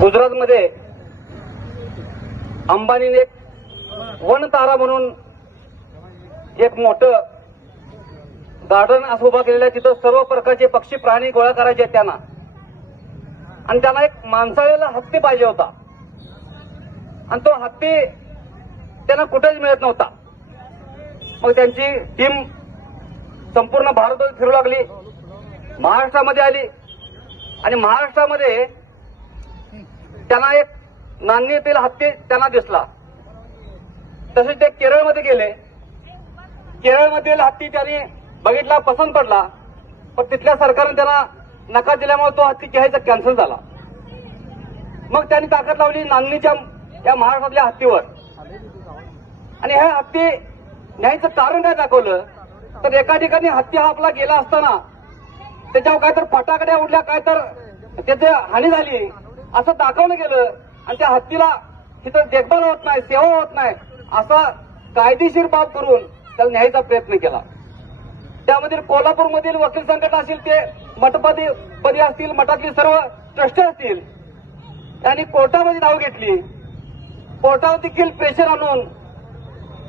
गुजरातमध्ये अंबानीने एक वन तारा म्हणून एक मोठं गार्डन असं उभा केलेलं आहे. तिथं सर्व प्रकारचे पक्षी प्राणी गोळा करायचे त्यांना. आणि त्यांना एक माणसाळेला हत्ती पाहिजे होता. आणि तो हत्ती त्यांना कुठेच मिळत नव्हता. मग त्यांची टीम संपूर्ण भारतात फिरू लागली. महाराष्ट्रामध्ये आली. आणि महाराष्ट्रामध्ये त्यांना एक नांदेतील हत्ती त्यांना दिसला. तसेच ते केरळमध्ये गेले. केरळमधील हत्ती त्यांनी बघितला पसंत पडला. पण तिथल्या सरकारने त्यांना नकार दिल्यामुळे तो हत्ती घ्यायचा कॅन्सल झाला. मग त्यांनी ताकद लावली नांदणीच्या या महाराष्ट्रातल्या हत्तीवर. आणि हे हत्ती न्यायचं कारण काय दाखवलं? तर एका ठिकाणी हत्ती हा आपला गेला असताना त्याच्यावर काय तर फटाकड्या उडल्या काय तर त्याची हानी झाली. असं दाखवलं गेलं. आणि त्या हत्तीला तिथं देखभाल होत नाही सेवा होत नाही असा कायदेशीर बाब करून त्याला न्यायचा प्रयत्न केला. त्यामधील कोल्हापूरमधील वकील संघटना असेल ते मठपदी पदी असतील मठातील सर्व ट्रस्ट असतील त्यांनी कोर्टामध्ये धाव घेतली. कोर्टावर देखील प्रेशर आणून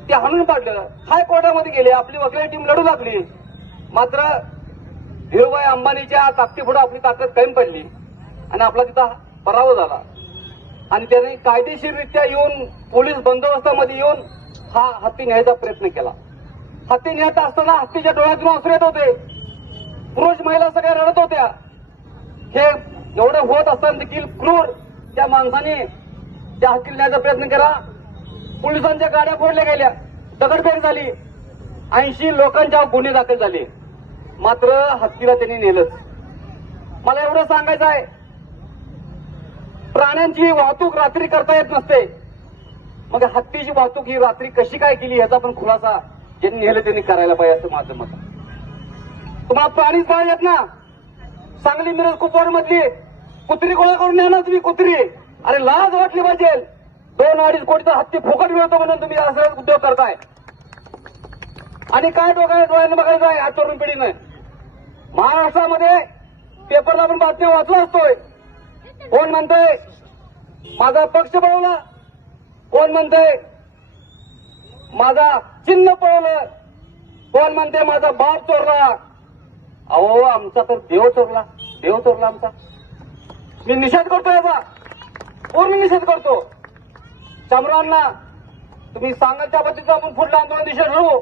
ते हाणून पाडलं. हायकोर्टामध्ये गेले आपली वकिली टीम लढू लागली. मात्र धीरूभाई अंबानीच्या ताकदीपुढे आपली ताकद कायम पडली. आणि आपला तिथं पराभव झाला. आणि त्यांनी कायदेशीररित्या येऊन पोलीस बंदोबस्तामध्ये येऊन हा हत्ती न्यायचा प्रयत्न केला. हत्ती न्यायचा असताना हत्तीच्या डोळ्यातून असू येत होते. पुरुष महिला सगळ्या रडत होत्या. हे एवढं होत असताना देखील क्रूर त्या माणसाने त्या हत्तीला न्यायचा प्रयत्न केला. पोलिसांच्या गाड्या फोडल्या गेल्या. दगडफेक झाली. ऐंशी लोकांच्या गुन्हे दाखल झाले. मात्र हत्तीला त्यांनी नेलंच. मला एवढं सांगायचं आहे. प्राण्यांची वाहतूक रात्री करता येत नसते. मग हत्तीची वाहतूक ही रात्री कशी काय केली याचा पण खुलासा ज्यांनी नेलं त्यांनी करायला पाहिजे असं माझं मत तुम्हाला पाणीच प्राणीच येत ना. सांगली मिरज कुपवाड मधली कुत्री गोळा करून न्या ना तुम्ही कुत्री. अरे लाज वाटली पाहिजे. दोन अडीच कोटीचा हत्ती फुकट मिळतो म्हणून तुम्ही असं उद्योग करताय. आणि काय डोक्या डोळ्यानं बघायचं आहे आज तरुण पिढीनं? महाराष्ट्रामध्ये पेपरला आपण बातम्या वाचला असतोय. कोण म्हणतंय? माझा पक्ष पळवला. कोण म्हणतंय? माझा चिन्ह पळवलं. कोण म्हणते माझा बाप चोरला. अहो आमचा तर देव चोरला. देव चोरला आमचा. मी निषेध करतो याचा पूर्ण निषेध करतो. शामरावांना तुम्ही सांगाल त्या पद्धतीचं आपण पुढलं आंदोलन निषेध ठरवू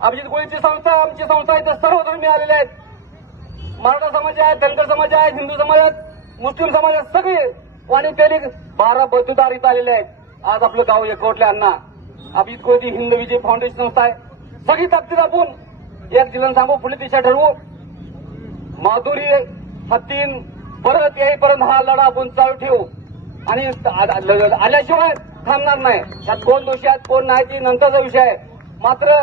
अभिजित गोळीची संस्था आमची संस्था आहे तर सर्व धर्मी आलेले आहेत. मराठा समाज आहे धनगर समाज आहे हिंदू समाज आहेत मुस्लिम समाज आहेत सगळे वाणी त्याने बारा बद्धदार इथं आलेले आहेत. आज आपलं गाव एकवटले अण्णा. अभिजित गोळीची हिंद विजय फाउंडेशन संस्था आहे. सगळी ताकदीत आपण एक जिल्हा थांबू पुढे दिशा ठरवू. माधुरी हत्तीन परत येईपर्यंत हा लढा आपण चालू ठेवू. आणि आल्याशिवाय थांबणार नाही. त्यात कोण दोषी आहेत कोण नाही ती नंतरचा विषय आहे. मात्र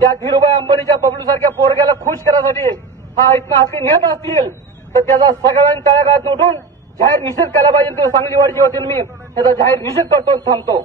त्या धीरुभाई अंबानीच्या बबलू सारख्या पोरग्याला खुश करण्यासाठी हा इथनं हत्ती नेत असतील तर त्याचा सगळ्यांनी तळ्यागाळात उठून जाहीर निषेध केला पाहिजे. तो सांगली वाढची होती मी त्याचा जाहीर निषेध करतो थांबतो.